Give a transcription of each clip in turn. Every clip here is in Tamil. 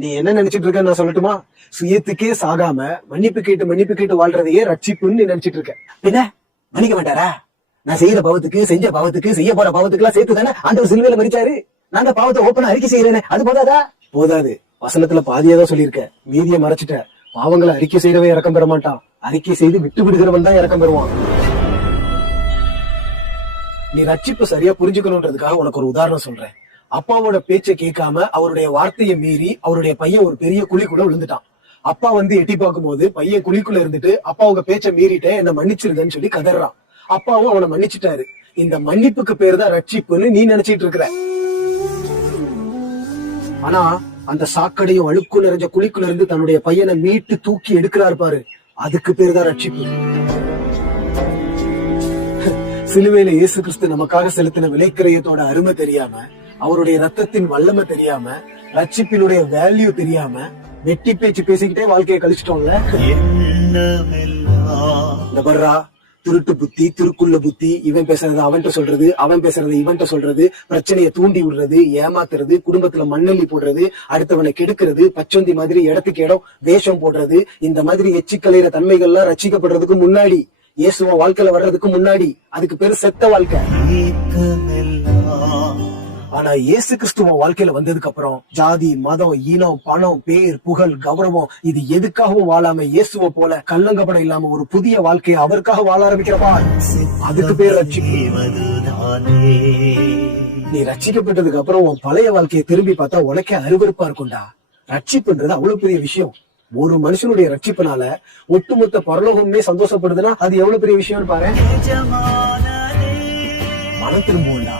நீ என்ன நினைச்சிட்டு இருக்க நான் சொல்லட்டுமா? சுயத்துக்கே சாகாம மன்னிப்பு கேட்டு மன்னிப்பு கேட்டு வாழ்றதையே ரட்சிப்புன்னு நீ நினைச்சிட்டு இருக்க. பின்ன? மன்னிக்க மாட்டாரா? நான் செய்யற பாவத்துக்கு செஞ்ச பாவத்துக்கு செய்ய போற பாவத்துக்கு எல்லாம் சேர்த்து தானே ஆண்டவர் சிலுவையில மறிச்சாரு? நான் அந்த பாவத்தை ஓப்பனா அறிக்கை செய்யறேனே அது போதாதா? போதாது. வசனத்துல பாதியாதான் சொல்லியிருக்க. மீதியை மறைச்சிட்ட. பாவங்களை அறிக்கை செய்யறவன் இறக்கம் பெற மாட்டான். அறிக்கை செய்து விட்டு விடுகிறவன் தான் இறக்கம் பெறுவான். நீ ரட்சிப்பு சரியா புரிஞ்சுக்கணுன்றதுக்காக உனக்கு ஒரு உதாரணம் சொல்றேன். அப்பாவோட பேச்சை கேட்காம அவருடைய வார்த்தையை மீறி அவருடைய பையன் ஒரு பெரிய குழிக்குள்ள விழுந்துட்டான். அப்பா வந்து எட்டி பார்க்கும்போது பையன் குழிக்குள்ள இருந்துட்டு அப்பா உங்க பேச்சை மீறிட்டேன் என்ன மன்னிச்சிருந்தேன்னு சொல்லி கதறான். அப்பாவும் அவனை மன்னிச்சிட்டாரு. இந்த மன்னிப்புக்கு பேர் தான் ரட்சிப்புன்னு நீ நினைச்சிட்டு இருக்கிற. ஆனா அந்த சாக்கடையும் அழுக்கு நிறைஞ்ச குழிக்குள்ள இருந்து தன்னுடைய பையனை மீட்டு தூக்கி எடுக்கிறாரு பாரு. அதுக்கு பேர் தான் ரட்சிப்பு. சிலுவையில இயேசு கிறிஸ்து நமக்காக செலுத்தின விலைக்கிரயத்தோட அருமை தெரியாம அவருடைய ரத்தத்தின் வல்லமை தெரியாம ரட்சிப்பினுடைய வேல்யூ தெரியாம வெட்டி பேச்சு பேசிக்கிட்டே வாழ்க்கையை கழிச்சிட்டோம்ல? இந்த திருட்டு புத்தி திருக்குள்ள புத்தி இவன் பேசுறது அவன்கிட்ட சொல்றது அவன் பேசுறது இவன்கிட்ட சொல்றது பிரச்சனையை தூண்டி விடுறது ஏமாத்துறது குடும்பத்துல மண்ணெல்லி போடுறது அடுத்தவனை கெடுக்கிறது பச்சொந்தி மாதிரி இடத்துக்கு இடம் வேஷம் போடுறது இந்த மாதிரி எச்சிக்கலையிற தன்மைகள்லாம் ரசிக்கப்படுறதுக்கு முன்னாடி இயேசுவ வாழ்க்கையில வர்றதுக்கு முன்னாடி அதுக்கு பேரு செத்த வாழ்க்கை. ஆனா இயேசு கிறிஸ்துவ வாழ்க்கையில வந்ததுக்கு அப்புறம் ஜாதி மதம் இனம் பணம் பேர் புகழ் கௌரவம் இது எதுக்காகவும் வாழாம இயேசுவ போல கல்லங்கப்படம் இல்லாம ஒரு புதிய வாழ்க்கையை அவருக்காக வாழ ஆரம்பிக்கிறப்பா அதுக்கு பேர் நீ ரட்சிக்கப்பட்டதுக்கு அப்புறம் உன் பழைய வாழ்க்கையை திரும்பி பார்த்தா உனக்கே அருவருப்பா இருக்கும்டா. ரட்சிப்புன்றது அவ்வளவு பெரிய விஷயம். ஒரு மனுஷனுடைய ரட்சிப்புனால ஒட்டுமொத்த பரலோகமே சந்தோஷப்படுதுன்னா அது எவ்வளவு பெரிய விஷயம்னு பாரு. மனம் திரும்புவோம்டா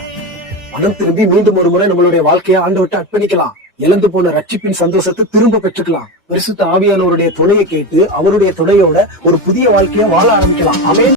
மனம் திரும்பி மீண்டும் ஒரு முறை நம்மளுடைய வாழ்க்கையை ஆண்டவர்கிட்ட அர்ப்பணிக்கலாம். இழந்து போன ரட்சிப்பின் சந்தோஷத்தை திரும்ப பெற்றுக்கலாம். பரிசுத்த ஆவியானவருடைய துணையை கேட்டு அவருடைய துணையோட ஒரு புதிய வாழ்க்கையை வாழ ஆரம்பிக்கலாம். அமே